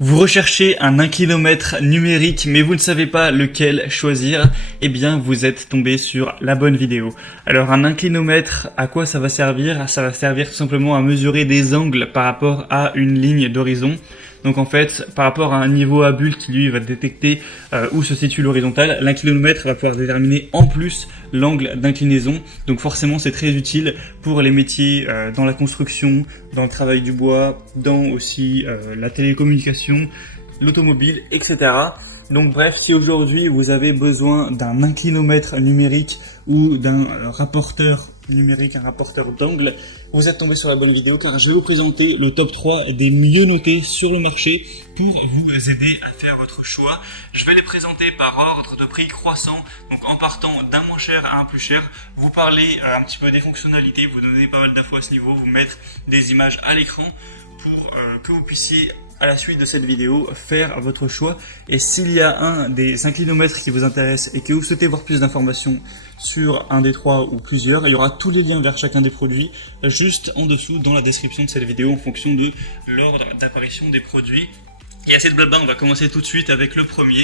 Vous recherchez un inclinomètre numérique mais vous ne savez pas lequel choisir, eh bien vous êtes tombé sur la bonne vidéo. Alors un inclinomètre, à quoi ça va servir? Ça va servir tout simplement à mesurer des angles par rapport à une ligne d'horizon. Donc en fait, par rapport à un niveau à bulle qui lui va détecter où se situe l'horizontale, l'inclinomètre va pouvoir déterminer en plus l'angle d'inclinaison. Donc forcément c'est très utile pour les métiers dans la construction, dans le travail du bois, dans aussi la télécommunication, l'automobile, etc. Donc bref, si aujourd'hui vous avez besoin d'un inclinomètre numérique ou d'un rapporteur numérique, un rapporteur d'angle, vous êtes tombé sur la bonne vidéo car je vais vous présenter le top 3 des mieux notés sur le marché pour vous aider à faire votre choix. Je vais les présenter par ordre de prix croissant, donc en partant d'un moins cher à un plus cher, vous parler un petit peu des fonctionnalités, vous donner pas mal d'infos à ce niveau, vous mettre des images à l'écran pour que vous puissiez à la suite de cette vidéo faire votre choix. Et s'il y a un des inclinomètres qui vous intéresse et que vous souhaitez voir plus d'informations sur un des trois ou plusieurs, il y aura tous les liens vers chacun des produits juste en dessous dans la description de cette vidéo en fonction de l'ordre d'apparition des produits. Et à cette blabla, on va commencer tout de suite avec le premier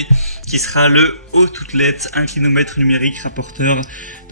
qui sera le Haut-Outlet inclinomètre numérique rapporteur.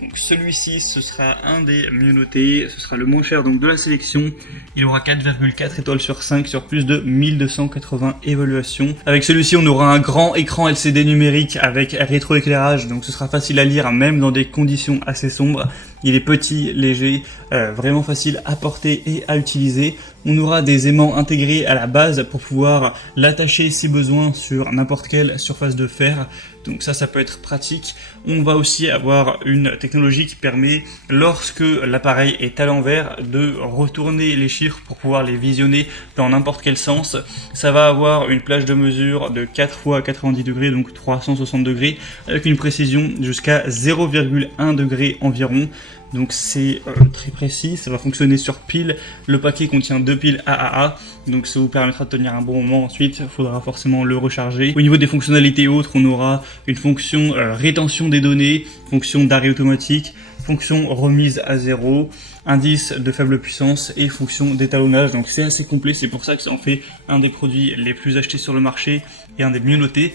Donc celui-ci, ce sera un des mieux notés, ce sera le moins cher donc de la sélection. Il aura 4,4 étoiles sur 5 sur plus de 1280 évaluations. Avec celui-ci, on aura un grand écran LCD numérique avec rétroéclairage, donc ce sera facile à lire même dans des conditions assez sombres. Il est petit, léger, vraiment facile à porter et à utiliser. On aura des aimants intégrés à la base pour pouvoir l'attacher si besoin sur n'importe quelle surface de fer. Donc ça peut être pratique. On va aussi avoir une technologie qui permet, lorsque l'appareil est à l'envers, de retourner les chiffres pour pouvoir les visionner dans n'importe quel sens. Ça va avoir une plage de mesure de 4 fois 90 degrés, donc 360 degrés, avec une précision jusqu'à 0,1 degré environ. Donc c'est très précis, ça va fonctionner sur pile. Le paquet contient 2 piles AAA, donc ça vous permettra de tenir un bon moment. Ensuite, il faudra forcément le recharger. Au niveau des fonctionnalités autres, on aura une fonction rétention des données, fonction d'arrêt automatique, fonction remise à zéro, indice de faible puissance et fonction d'étalonnage. Donc c'est assez complet, c'est pour ça que ça en fait un des produits les plus achetés sur le marché et un des mieux notés.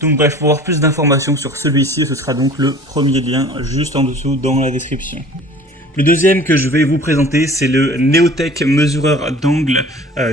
Donc bref, pour avoir plus d'informations sur celui-ci, ce sera donc le premier lien juste en dessous dans la description. Le deuxième que je vais vous présenter, c'est le Neotech mesureur d'angle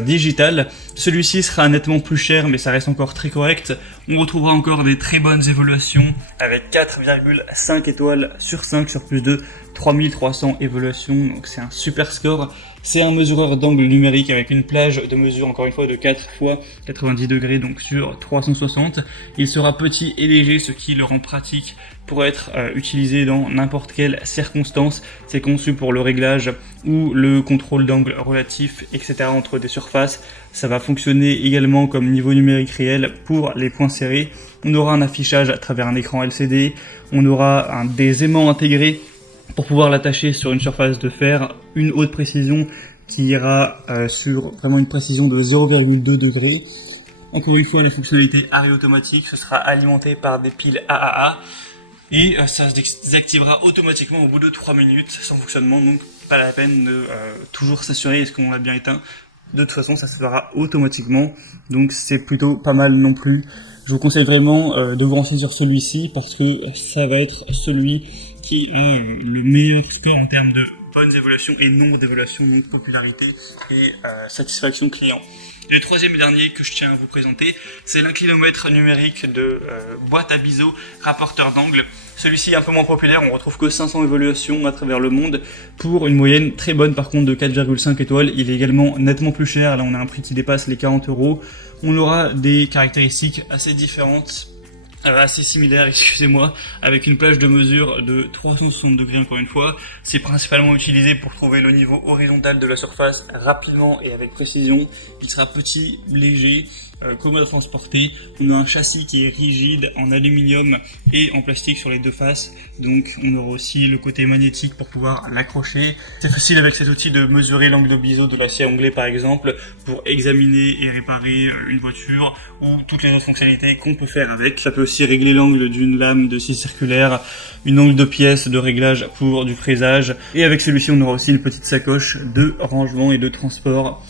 digital. Celui-ci sera nettement plus cher, mais ça reste encore très correct. On retrouvera encore des très bonnes évaluations avec 4,5 étoiles sur 5 sur plus de 3300 évaluations. Donc c'est un super score. C'est un mesureur d'angle numérique avec une plage de mesure encore une fois de 4 fois 90 degrés, donc sur 360. Il sera petit et léger, ce qui le rend pratique pour être utilisé dans n'importe quelle circonstance. C'est conçu pour le réglage ou le contrôle d'angle relatif, etc. entre des surfaces. Ça va fonctionner également comme niveau numérique réel pour les points serrés. On aura un affichage à travers un écran LCD. On aura des aimants intégrés pour pouvoir l'attacher sur une surface de fer, une haute précision qui ira sur vraiment une précision de 0,2 degrés. Encore une fois, la fonctionnalité arrêt automatique, ce sera alimenté par des piles AAA et ça se désactivera automatiquement au bout de 3 minutes sans fonctionnement, donc pas la peine de toujours s'assurer est-ce qu'on l'a bien éteint. De toute façon, ça se fera automatiquement, donc c'est plutôt pas mal non plus. Je vous conseille vraiment de vous renseigner sur celui-ci parce que ça va être celui qui a le meilleur score en termes de bonnes évaluations et nombre d'évaluations, donc popularité et satisfaction client. Et le troisième et dernier que je tiens à vous présenter, c'est l'inclinomètre numérique de boîte à biseau rapporteur d'angle. Celui-ci est un peu moins populaire, on retrouve que 500 évaluations à travers le monde pour une moyenne très bonne par contre de 4,5 étoiles. Il est également nettement plus cher, là on a un prix qui dépasse les 40 €. On aura des caractéristiques assez différentes, assez similaire, excusez-moi, avec une plage de mesure de 360 degrés encore une fois. C'est principalement utilisé pour trouver le niveau horizontal de la surface rapidement et avec précision. Il sera petit, léger, commode à transporter. On a un châssis qui est rigide en aluminium et en plastique sur les deux faces, donc on aura aussi le côté magnétique pour pouvoir l'accrocher. C'est facile avec cet outil de mesurer l'angle de biseau de l'acier anglais par exemple pour examiner et réparer une voiture ou toutes les autres fonctionnalités qu'on peut faire avec. Ça peut aussi régler l'angle d'une lame de scie circulaire, une angle de pièce de réglage pour du fraisage, et avec celui-ci on aura aussi une petite sacoche de rangement et de transport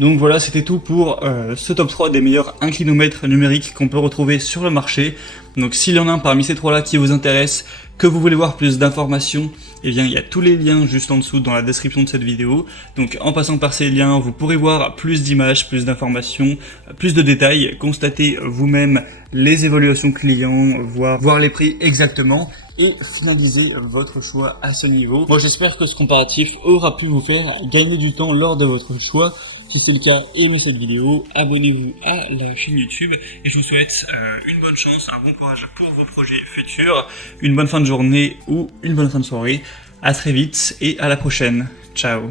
Donc voilà, c'était tout pour ce top 3 des meilleurs inclinomètres numériques qu'on peut retrouver sur le marché. Donc s'il y en a un parmi ces trois-là qui vous intéresse, que vous voulez voir plus d'informations, eh bien il y a tous les liens juste en dessous dans la description de cette vidéo. Donc en passant par ces liens, vous pourrez voir plus d'images, plus d'informations, plus de détails, constater vous-même les évaluations clients, voir les prix exactement et finaliser votre choix à ce niveau. Moi j'espère que ce comparatif aura pu vous faire gagner du temps lors de votre choix. Si c'est le cas, aimez cette vidéo, abonnez-vous à la chaîne YouTube et je vous souhaite une bonne chance, un bon courage pour vos projets futurs, une bonne fin de journée ou une bonne fin de soirée. À très vite et à la prochaine. Ciao.